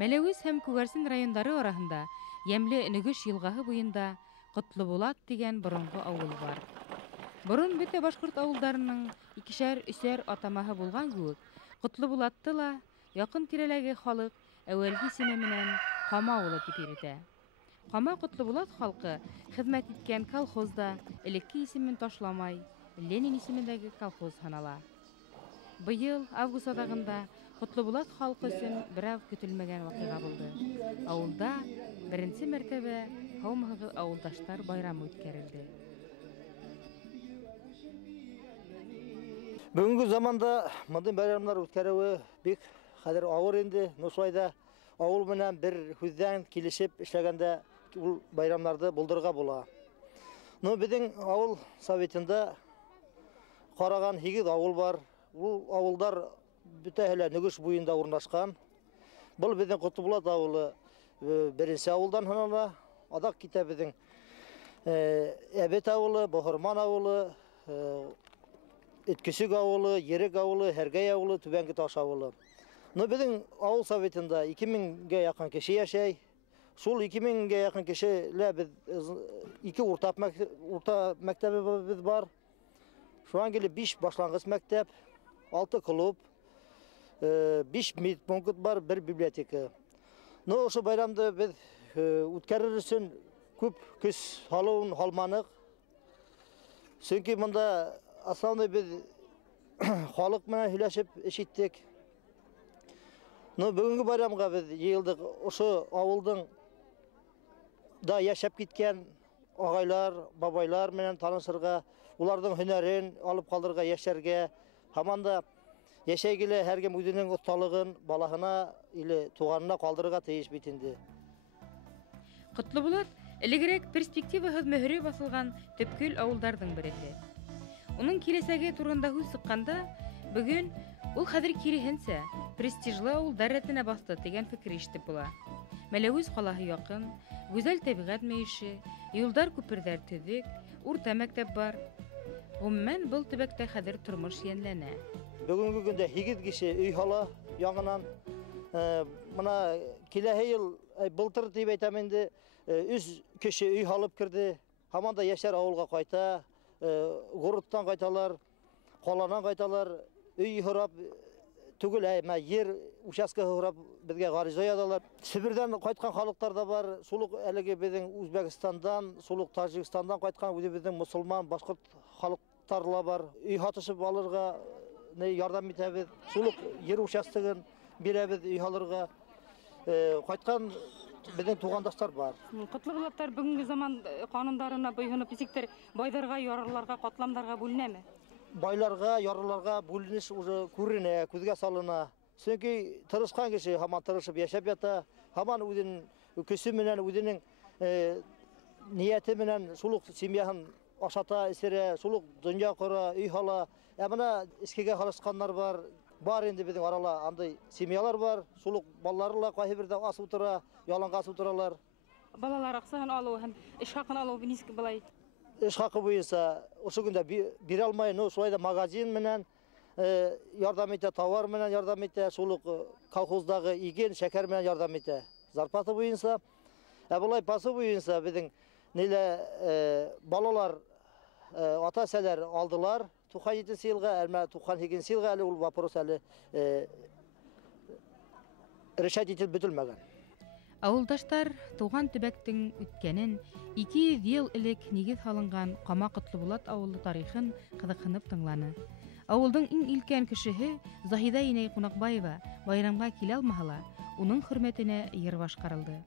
Мәләвез һәм Күгәрсен райондары арасында Йәмле Нөгеш елгаһы буенда Котлыбулат дигән борынгы авыл бар. Борын бөтә башкорт авылдарының икешәр-өчәр атамаһы булган кебек, Котлыбулатты ла якын тирәләге халык әүвәлге исеме менән Кама авылы дип йөртә. Кама Котлыбулат халкы хезмәт иткән колхозда элекке исемен ташламай, Ленин исемендәге колхоз санала. Быел август атагында Котлыбулат халкы өчен бераз көтелмәгән вакыйга булды. Авылда беренче мәртәбә Һаумыгыз авылдаштар байрамы үткәрелде. Бүгінгі заманда мындай байрамлар үткәрүе бик хәзер авыр инде. Нушайда авыл менән бер хүздән килешеп эшләгәндә ул байрамнарды булдырырга була. Безнең авыл советында караган 8 авыл бар. Ул авылдар бөтәһе Нөгеш буенда урнашкан. Бу безнең Котлыбулат авылы беренче авылдан санала. Адак китә безнең Әбет авылы, Бохырман авылы, Эткесек авылы, Ерек авылы, Хәргәй авылы, Түбәнге Таш авылы. Безнең авыл советында 2000-гә якын кеше яшәй. Шул 2000-гә якын кешеләр без 2 урта мәктәбебез бар. Шуңа геле 5 башлангыч мәктәп, 6 клуб, 5 медпункт бар, 1 библиотека. Ошо байрамды без үткәрер өчен күп көч салуын халманык. Чөнки монда основной без халык менән һөйләшеп эш иттек. Бүгенге байрамга без йыелдык. Ошо авылдың да яшәп киткән агайлар, бабайлар менән танышырга, уларның һөнәрен алып калдырга, яшәргә, һаманда яшәгеле һәркем үзенең осталыгын балаһына или туганына калдырырга тиеш бит инде. Котлыбулат элегрәк перспективаһыз мөһере басылган төпкөл авылдарның берсе. Уның киләсәге турында һүз сыкканда, бүген ул хәзер киресенчә престижлы авылдар рәтенә басты дигән фикер ишетеп була. Мәләвез калаһы якын, гүзәл табигать мәеше, юлдар күперләр төзек, урта мәктәп бар. Гомумән бу төбәктә хәзер тормыш янләнә. Бүгенге көндә 8 кеше өй һала яңынан. Мына киләһе ел былтыр дип әйтәм инде 3 кеше өй һалып кирде. Һаманда яшәр авылга кайта, гороттан кайталар, каланан кайталар, өй һорап түгел, ер участка һорап безгә гариза язалар. Сибирдән кайткан халыклар да бар. Сулук әлеге безнең Үзбәкстандан, Сулук Таҗикстандан кайткан үзебезнең мусулман, башкорт халыклар бар. Өй һатышып алырга ярдәм итәбез. Сулук ер участогын бирәбез өй һалырга. Кайткан безнең тугандашлар бар. Котлыбулаттар бүгенге заман канундарына буйһынып исектер байларга, ярлыларга, катламнарга бүленәме? Байларга, ярлыларга бүленеш уже күренә, күзгә салына. Чөнки тырышкан кеше һаман тырышып яшәп ята, һаман үзенең көсе менән, үзенең нияте менән шулук семьяһын ашата, исерә, шулук дөнья кора, өй һала. Менә искегә халышканнар бар. Бар инде безнең арала андай семьялар бар. Шулук балалары ла кайһы бердә ас утыра, яланга ас утыралар. Балалар акчасын алу һәм эш хакын алу нисек булай? Эш хакы буенча ошо көндә бирә алмай, шулай да магазин менән ярдәм итә, товар менән ярдәм итә, шулук колхоздагы иген, шәкәр менән ярдәм итә. Зарплата буенча, булай пасы буенча безнең балалар ата-әсәләр алдылар. 97 елга, 98 елга әле ул вопрос әле решать ителеп бетелмәгән. Авылдаштар туган төбәктең үткәнен 200 ел элек нигез салынган Кама Котлыбулат авылы тарихын кызыксынып тыңланы. Авылдың иң илкән кешеһе Заһида инәй Кунакбаева байрамга килә алмаһа, уның хөрмәтенә йыр башкарылды.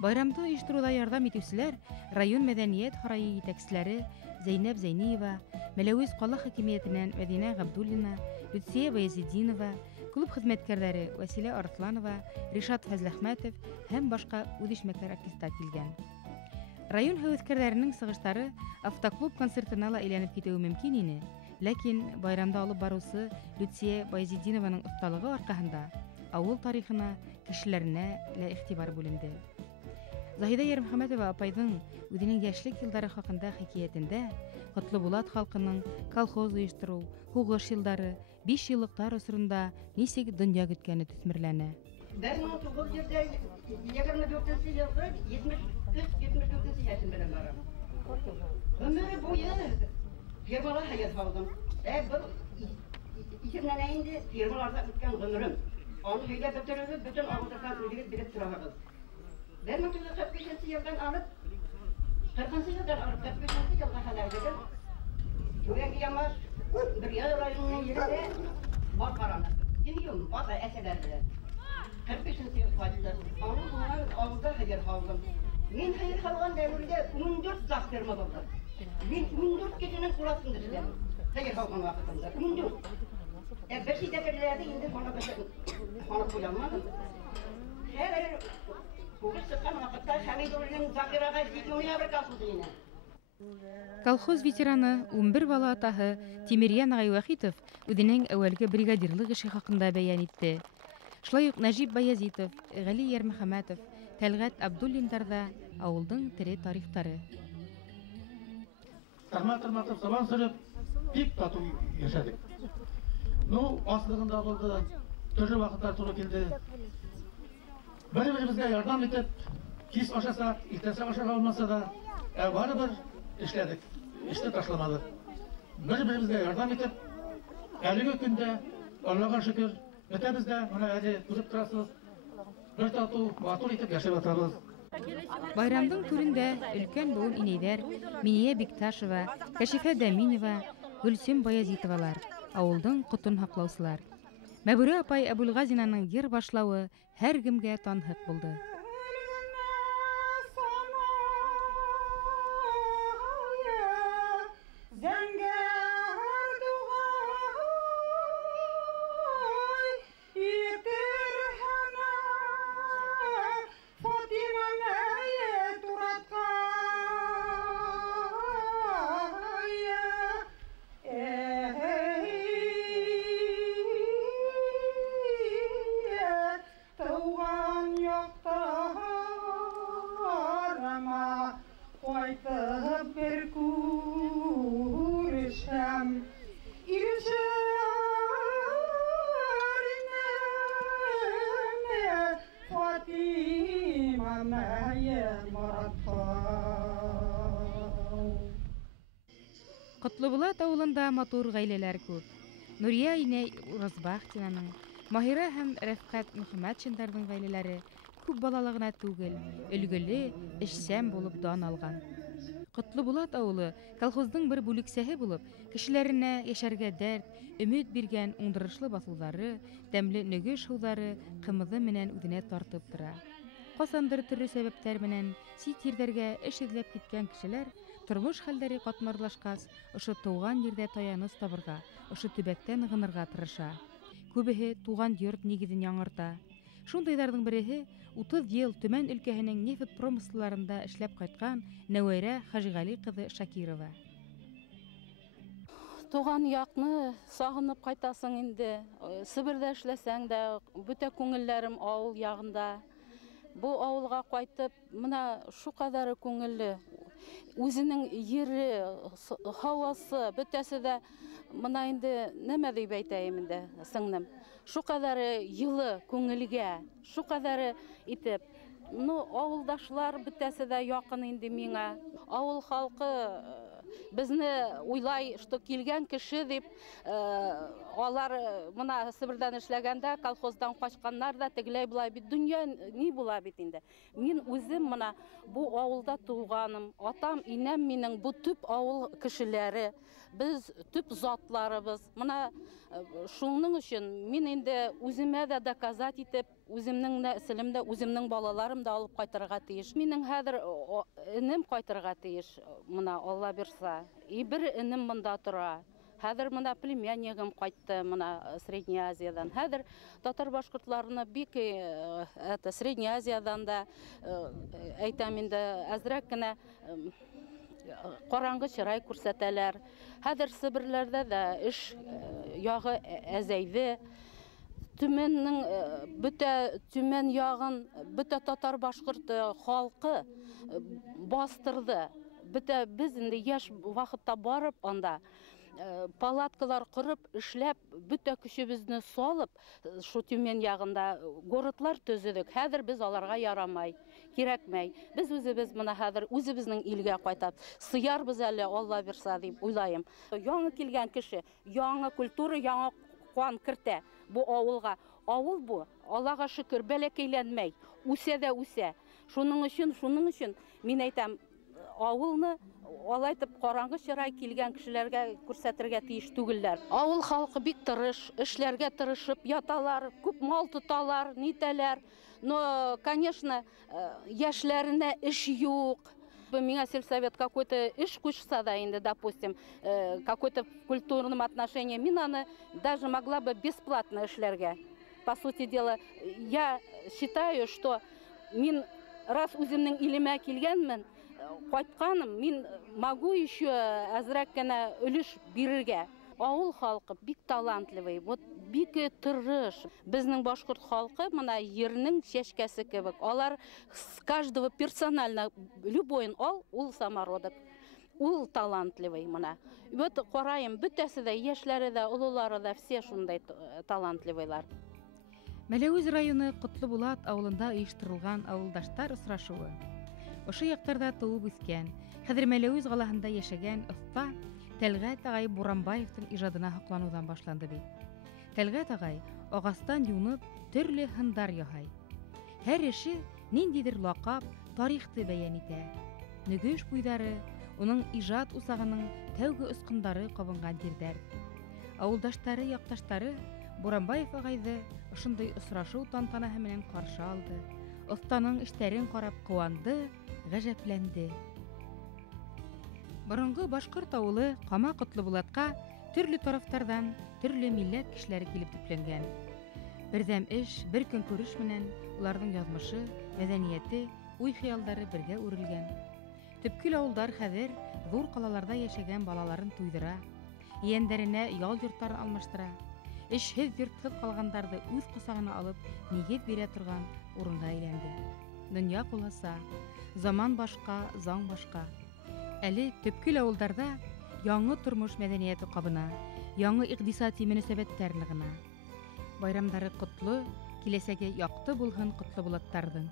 Байрамды оештыруда ярдәм итүчеләр район мәдәният һарае җитәкчеләре Зәйнәп Зәйниева, Мәләвез кала хакимиятеннән Мәдинә Габдуллина, Лютсия Баязетдинова, клуб хезмәткәрләре Василә Арсланова, Ришат Фәзләхмәтов һәм башка үҙешмәкләр артистар килгән. Район һәвәскәрләренең сыгыштары автоклуб концертына ла әйләнеп китеүе мөмкин ине, ләкин байрамда алып баручы Лютсия Баязетдинованың осталыгы аркаһында авыл тарихына, кешеләренә лә игътибар бүленде. Заһида Ярмөхәмәтова апайның үзенең яшьлек елдары хакында хикәятендә Котлыбулат халкының колхоз оештыру, һугыш елдары, 5 еллыктар осырында нисек дөнья көткәне төсмерләнә. 1924 yılda 73-74 yaşındayım ben. Ömrü boyu firmalar hayat aldım. Bu İçimden indi firmalarda ötken ömrüm. Onu hüyle götürüldü, bütün Avrupa'dan ülkeyi bilip durağız. Ben 1945 yıldan alıp 40 yıldan alıp 45 yılda halal dedim. Güvenki yamaç bir yıl ayının yerinde bak karanlık. Dinliyorum, bak eserlerdiler. 45 yıl faydalı. Onun avluda hayır aldım. Ben hayır algan devirde 14 zak firma oldu. Ben 14 kişinin kulasını istedim. Hayır algan vakitimde, 14. Bir şey deferlerde indi bana koyamadım. Her bugün sıkan vakitte Hamidullah'ın zakiraga zikruya bir kalkıldı yine. Колхоз ветераны 11 бала атаһы Тимирьян агай Вахитов үҙенең әүәлге бригадирлык эше хаҡында бәйән итте. Шулай уҡ Нәжип Баязитов, Ғәли Йәрмөхәмәтов, Тәлғәт Абдуллиндар да ауылдың тере тарихтары. Тырматып сабан сырып, бик тату яшәдек. Ну, аслығында булды, төрле вакыттар туры килде. Бер-беребезгә ярдәм итеп, кис ашасак, иртәсе ашарға алмаса да, барыбер эшләдек, эшне ташламадык. Бер-беребезгә ярдәм итеп, әлеге көндә, Аллаһка шөкер, бөтәбез дә моны әле күреп торасыз, бер тату, матур итеп яшәп атабыз. Байрамдың түрендә өлкән буын инәйҙәр Миния Бикташева, Кәшифә Дәминова, Гөлсем Баязитовалар, ауылдың ҡотон һаҡлаусылар. Мәбүрә апай Әбүлғазинаның йыр башлауы һәр кемгә танһыҡ булды. Ҡотлобулат ауылында матур ғаиләләр күп. Нурия инәй Уразбахтинаның, Маһира һәм Рәфҡәт Мөхәмәтшиндарҙың ғаиләләре күп балалы ғына түгел, өлгөлө, эшсән булып дан алған. Ҡотлобулат ауылы колхоздың бер бүлексәһе булып, кешеләренә йәшәргә дәрт, өмөт биргән уңдырышлы баҫыуҙары, тәмле нөгөш һыуҙары ҡымыҙы менән үҙенә тартып тора. Ҡасандыр төрлө сәбәптәр менән сит ерҙәргә эш эҙләп киткән кешеләр тормош хәлдәре ҡатмарлашҡас, ошо тыуған ерҙә таяныс табырға, ошо төбәктә нығынырға тырыша. Күбеһе туған йорт нигеҙен яңырта. Шундайҙарҙың береһе 30 йыл Төмән өлкәһенең нефт промыслаларында эшләп ҡайтҡан Нәүәйрә Хажиғали ҡыҙы Шакирова. Туған яҡны сағынып ҡайтасың инде. Сибирҙә эшләсәң дә, бөтә күңелләрем ауыл яғында. Бу ауылға ҡайтып, мына шу ҡаҙары күңелле. Үзенең ере, һауасы, бөтәсе дә мына инде нәмә дип әйтәйем инде, сыңлым. Шу ҡаҙары йылы күңелгә, шу ҡаҙары итеп. Ну, ауылдашлар бөтәсе дә яҡын инде миңә. Ауыл халҡы безне уйлай, что килгән кеше дип, алар мына Сибирҙән эшләгәндә, колхоздан ҡачҡаннар да тегеләй булай бит. Дөнья ни була бит инде. Мин үзем мына бу ауылда туғаным. Атам, инәм минең бу төп ауыл кешеләре. Без төп затларыбыз. Мына шуның өчен мин инде үземә дә доказать итеп, үземнең нәселемдә, үземнең балаларым да алып ҡайтырға тейеш. Минең хәҙер энем ҡайтырға тейеш, мына Алла бирса. И бер энем мында тора. Хәҙер мына племяннигым ҡайтты, мына Средняя Азиядан. Хәҙер татар башҡортларына бик Средняя Азиядан да әйтәм инде әзрәк кенә ҡараңғы чырай күрсәтәләр. Хәҙер Сибирләрҙә дә эш яғы әзәйҙе. Төмәннең бөтә Төмән яғын, бөтә татар башҡорты халҡы бастырҙы. Бөтә без инде йәш ваҡытта барып анда палаткалар құрып, эшләп, бүтә көчебезне салып, шу Төмен ягында городлар төзедек. Хәзер без аларга ярамай, кирәкмәй. Без үзебез моны хәзер үзебезнең илгә кайтып, сыярбыз әле, Алла бирса дип уйлайм. Яңа килгән кеше, яңа культура, яңа кан кертә бу авылга. Авыл бу, Аллага шөкер, бәләкәйләнмәй, үсә дә үсә. Шуның өчен мин әйтәм, авылны алай итеп караңгы чырай килгән кешеләргә күрсәтергә тиеш түгелләр. Авыл халкы бик тырыш, эшләргә тырышып яталар, күп мал тоталар, нитәләр. Но, конечно, яшьләренә эш юк. Миңа сельсовет какой-то эш кушса да инде, допустим, какой-то культурным отношением, мин аны даже могла бы бесплатно эшләргә. По сути дела, я считаю, что мин раз үземнең илемә килгәнмен, кайтканым, мин могу еще әзрәк кенә өлеш бирергә. Авыл халкы бик талантливый, вот бик тырыш. Безнең башкорт халкы мына ернең чәчкәсе кебек. Алар с каждого персонально любойын ал, ул самородок. Ул талантливый мына. Вот карайым, бүтәсе дә, яшьләре дә, улылары да все шундай талантливыйлар. Мәләвез районы Котлыбулат авылында оештырылган авылдаштар очрашуы. Ошо яктарда туып үскән, хәзер Мәләвез галаһында яшәгән оста Тәлгать агай Буранбаевтың иҗадына хакланудан башланды бит. Тәлгать агай агастан юнып төрле хындар яһай. Һәр эше ниндидер лакап, тарихты бәян итә. Нөгеш буйдары, уның иҗат усагының тәүге ыскындары кабынган җирдәр. Авылдаштары, якташтары Буранбаев агайды ошондай очрашу тантанаһы менән каршы алды. Останың эшләрен карап куанды, гаҗәпләнде. Борынгы башкорт авылы Кама Котлыбулатка төрле тарафтардан төрле милләт кешеләре килеп төпләнгән. Бердәм эш, бер көн күреш менән уларның язмышы, мәдәнияте, уй-хыялдары бергә үрелгән. Төпкөл авылдар хәзер зур калаларда яшәгән балаларын туйдыра, ияндәренә ял йортларын алмаштыра. Эшһез, йортсыз калгандарды үз косагына алып, нигез бирә торган урынга әйләнде. Дөнья куласа, заман башка, заң башка. Әле төпкөл авылдарда яңа тормыш мәдәнияте кабына, яңа икътисади мөнәсәбәтләр ныгына. Байрамдары котлы, киләсәге якты булһын Котлыбулаттарның.